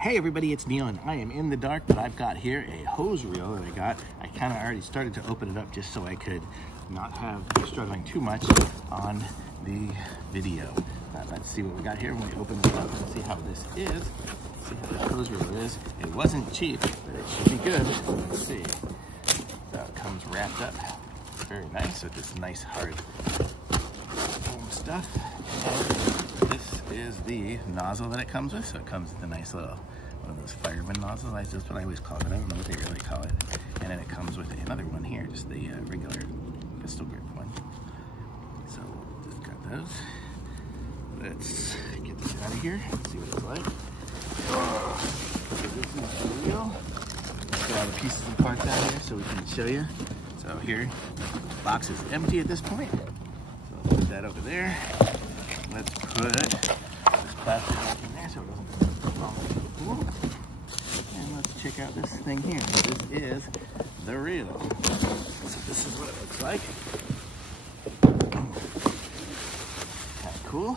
Hey everybody, it's Neil and I am in the dark, but I've got here a hose reel that I got. I kind of already started to open it up just so I could not have struggling too much on the video. Let's see what we got here when we open it up and see how this is. See how this hose reel is. It wasn't cheap, but it should be good. Let's see. So it comes wrapped up very nice with this nice hard foam stuff. And this is the nozzle that it comes with. So it comes with a nice little one of those fireman nozzles. That's what I always call it. I don't know what they really call it. And then it comes with another one here, just the regular pistol grip one. So just got those. Let's get this out of here. See what it's like. So this is the reel. Let's get all the pieces and parts out here so we can show you. So here, the box is empty at this point. So let's put that over there. Let's put this plastic back in there so it doesn't fall into the pool. And let's check out this thing here. So this is the reel. So this is what it looks like. Kind of cool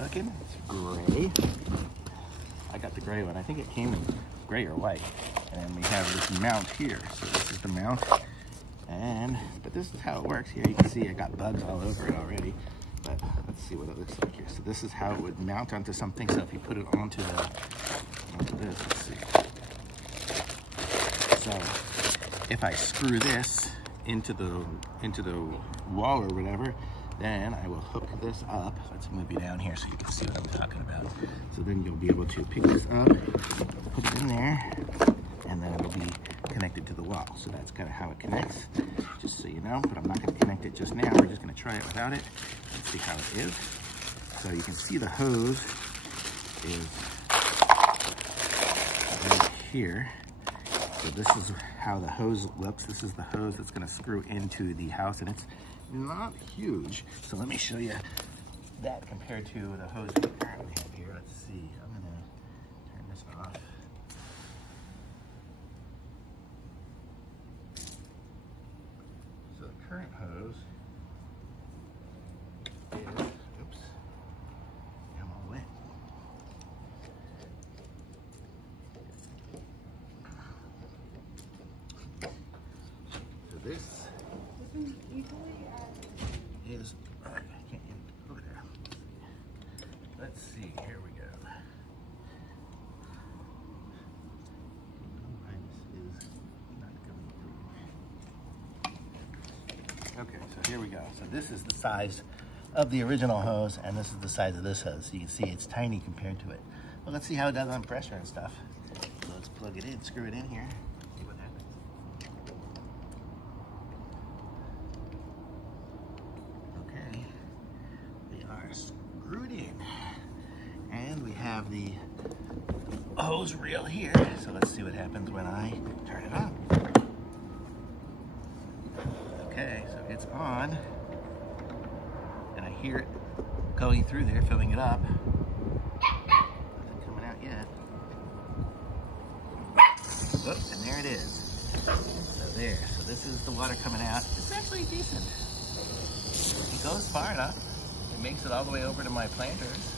looking. It's gray. I got the gray one. I think it came in gray or white. And then we have this mount here. So this is the mount. But this is how it works here. You can see I got bugs all over it already. But let's see what it looks like here. So this is how it would mount onto something. So if you put it onto this, let's see. So if I screw this into the wall or whatever, then I will hook this up. Let's move you down here so you can see what I'm talking about. So then you'll be able to pick this up, put it in there, and then it'll be connected to the wall. So that's kind of how it connects, just so you know. But I'm not going to connect it just now. We're just going to try it without it and see how it is. So you can see the hose is right here. So this is how the hose looks. This is the hose that's going to screw into the house, and it's not huge. So let me show you that compared to the hose we currently have here. Let's see. I'm going to turn this off. So the current hose is, oops, I'm all wet. So this is, I can't get it over there. Let's see, here we go. Why this is not going through. Okay, so here we go. So this is the size of the original hose, and this is the size of this hose. So you can see it's tiny compared to it. Well, let's see how it does on pressure and stuff. So let's plug it in, screw it in here, see what happens. Okay, they are screwed in. And we have the hose reel here. So let's see what happens when I turn it on. Okay, so it's on. And I hear it going through there, filling it up. Nothing coming out yet. Oh, and there it is. So there, so this is the water coming out. It's actually decent. It goes far enough. It makes it all the way over to my planters.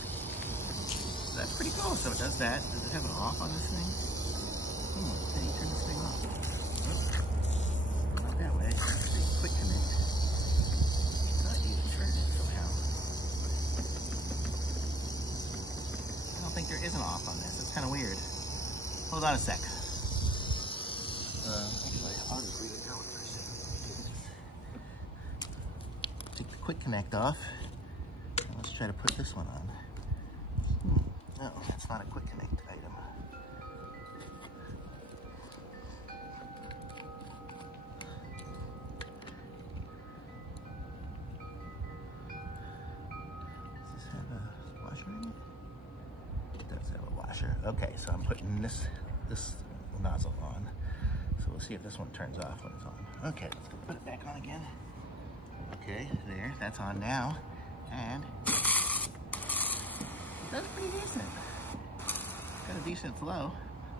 So that's pretty cool. So it does that. Does it have it off on this thing? How do you turn this thing off? Oops. Not that way. Let's see, quick connect. Not even turn it somehow. I don't think there is an off on this. It's kind of weird. Hold on a sec. Actually, I'll just leave it going for a second. Take the quick connect off. And let's try to put this one on. No, that's not a quick connect item. Does this have a washer in it? It does have a washer. Okay, so I'm putting this nozzle on. So we'll see if this one turns off when it's on. Okay, let's go put it back on again. Okay, there, that's on now. And that's pretty decent. Got a decent flow.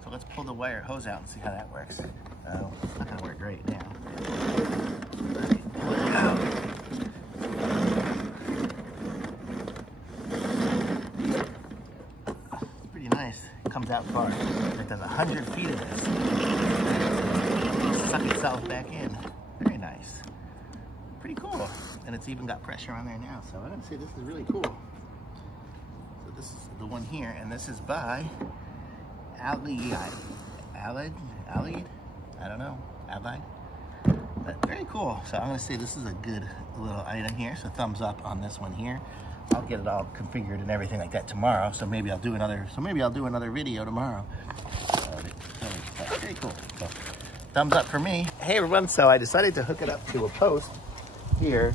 So let's pull the wire hose out and see how that works. It's not gonna work great now. Right, pull it out. It's pretty nice. It comes out far. It does 100 feet of this. It'll suck itself back in. Very nice. Pretty cool. And it's even got pressure on there now. So I'm gonna say this is really cool. So this is the one here, and this is by Ayleid. I don't know. Ayleid. But very cool. So I'm gonna say this is a good little item here. So thumbs up on this one here. I'll get it all configured and everything like that tomorrow. So maybe I'll do another. Video tomorrow. Very cool. So thumbs up for me. Hey everyone. So I decided to hook it up to a post here,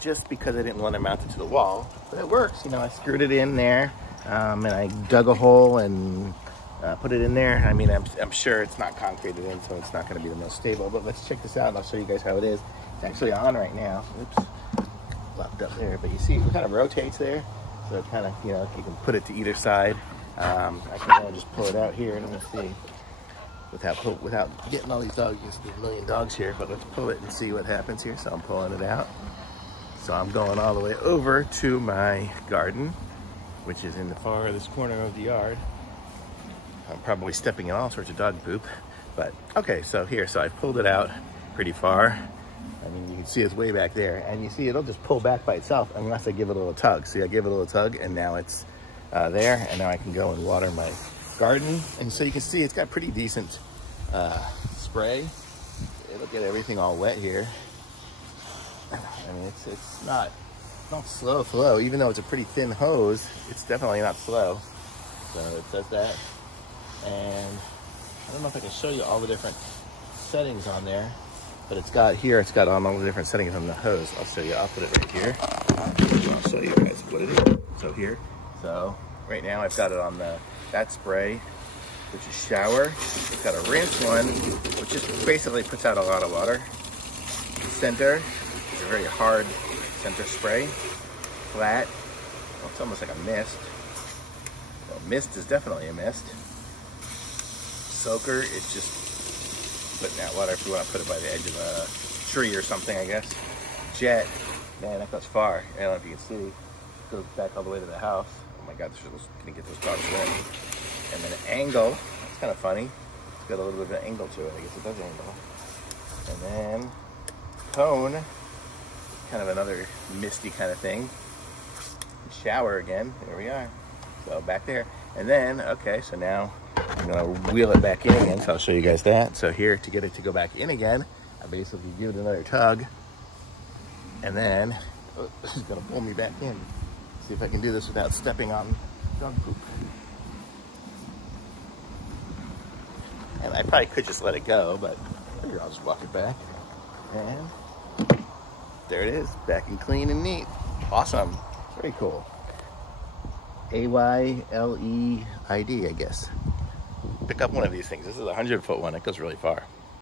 just because I didn't want to mount it to the wall. But it works. You know, I screwed it in there, and I dug a hole and put it in there. I mean, I'm sure it's not concreted in, so it's not going to be the most stable, but let's check this out and I'll show you guys how it is. It's actually on right now. Oops, flopped up there, but you see it kind of rotates there, so it kind of, you know, you can put it to either side. I can go and just pull it out here, and let me see, without getting all these dogs. There's a million dogs here, but let's pull it and see what happens here. So I'm pulling it out. So I'm going all the way over to my garden, which is in the farthest corner of the yard. I'm probably stepping in all sorts of dog poop, but okay, so here, so I've pulled it out pretty far. I mean, you can see it's way back there, and you see it'll just pull back by itself unless I give it a little tug. See, I give it a little tug, and now it's there, and now I can go and water my garden. And so you can see it's got pretty decent spray. It'll get everything all wet here. I mean, it's not slow flow, even though it's a pretty thin hose. It's definitely not slow. So it says that. And I don't know if I can show you all the different settings on there, but it's got on all the different settings on the hose. I'll show you. I'll put it right here. I'll show you guys what it is. So here, so right now I've got it on that spray, which is shower. It's got a rinse one, which just basically puts out a lot of water. Center, it's a very hard center spray. Flat, well, it's almost like a mist. Well, mist is definitely a mist. Soaker, it's just putting out water if you want to put it by the edge of a tree or something, I guess. Jet, man, that goes far. I don't know if you can see. It goes back all the way to the house. Oh my God, gonna get those dogs wet. And then angle, that's kind of funny. It's got a little bit of an angle to it. I guess it does angle. And then cone, kind of another misty kind of thing. Shower again, there we are. So back there. And then, okay, so now I'm gonna wheel it back in again, so I'll show you guys that. So here, to get it to go back in again, I basically give it another tug, and then this is gonna pull me back in. See if I can do this without stepping on dog poop. And I probably could just let it go, but maybe I'll just walk it back. And there it is, back and clean and neat. Awesome, very cool. Ayleid, I guess. Pick up one of these things. This is a 100-foot one. It goes really far.